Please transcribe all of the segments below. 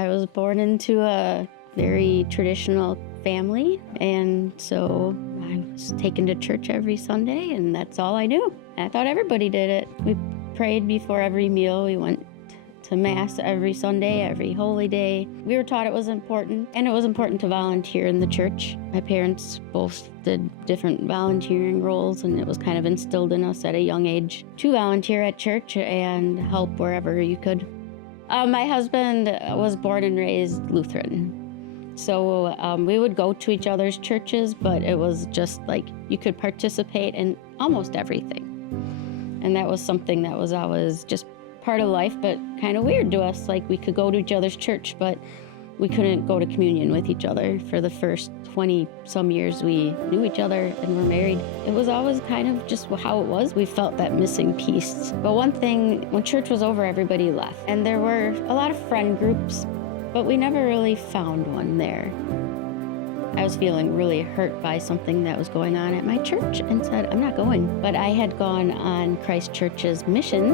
I was born into a very traditional family, and so I was taken to church every Sunday, and that's all I knew. I thought everybody did it. We prayed before every meal. We went to Mass every Sunday, every holy day. We were taught it was important, and it was important to volunteer in the church. My parents both did different volunteering roles, and it was kind of instilled in us at a young age to volunteer at church and help wherever you could. My husband was born and raised Lutheran. So we would go to each other's churches, but it was just like you could participate in almost everything. And that was something that was always just part of life, but kind of weird to us. Like we could go to each other's church, but we couldn't go to communion with each other. For the first 20 some years we knew each other and were married, it was always kind of just how it was. We felt that missing piece. But one thing, when church was over, everybody left. And there were a lot of friend groups, but we never really found one there. I was feeling really hurt by something that was going on at my church and said, I'm not going. But I had gone on Christ Church's mission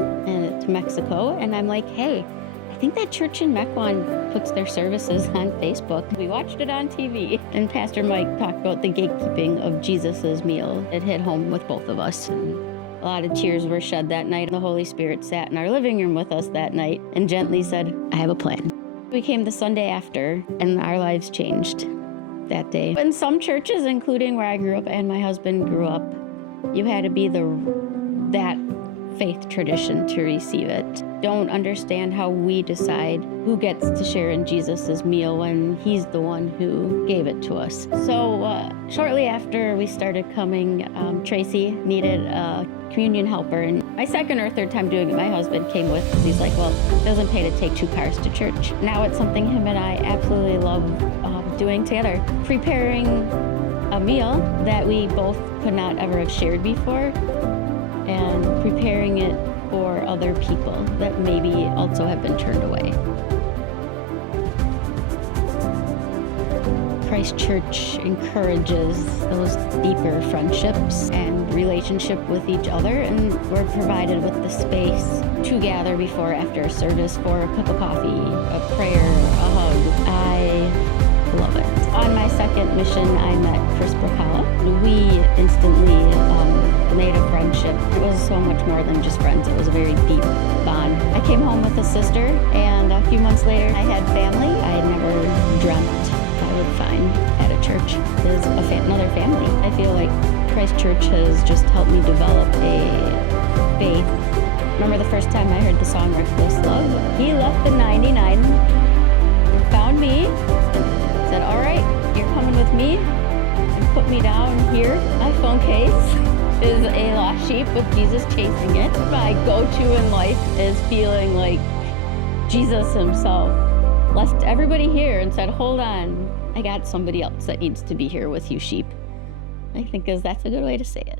to Mexico, and I'm like, hey, I think that church in Mequon puts their services on Facebook. We watched it on TV, and Pastor Mike talked about the gatekeeping of Jesus's meal. It hit home with both of us. And a lot of tears were shed that night. The Holy Spirit sat in our living room with us that night and gently said, I have a plan. We came the Sunday after, and our lives changed that day. In some churches, including where I grew up and my husband grew up, you had to be that faith tradition to receive it. Don't understand how we decide who gets to share in Jesus's meal when he's the one who gave it to us. So shortly after we started coming, Tracy needed a communion helper, and my second or third time doing it, my husband came with us. He's like, well, it doesn't pay to take 2 cars to church. Now it's something him and I absolutely love doing together. Preparing a meal that we both could not ever have shared before, and preparing it for other people that maybe also have been turned away. Christ Church encourages those deeper friendships and relationship with each other, and we're provided with the space to gather before or after a service for a cup of coffee, a prayer, a hug. I love it. On my second mission, I met Chris Bracala. We instantly made a friendship. It was so much more than just friends. It was a very deep bond. I came home with a sister, and a few months later, I had family I had never dreamt I would find at a church. Is another family. I feel like Christ Church has just helped me develop a faith. Remember the first time I heard the song Reckless Love? He left the 99 and found me and said, all right, you're coming with me, and put me down here. My phone case is a lost sheep with Jesus chasing it. My go-to in life is feeling like Jesus himself left everybody here and said, hold on, I got somebody else that needs to be here with you, sheep. I think that's a good way to say it.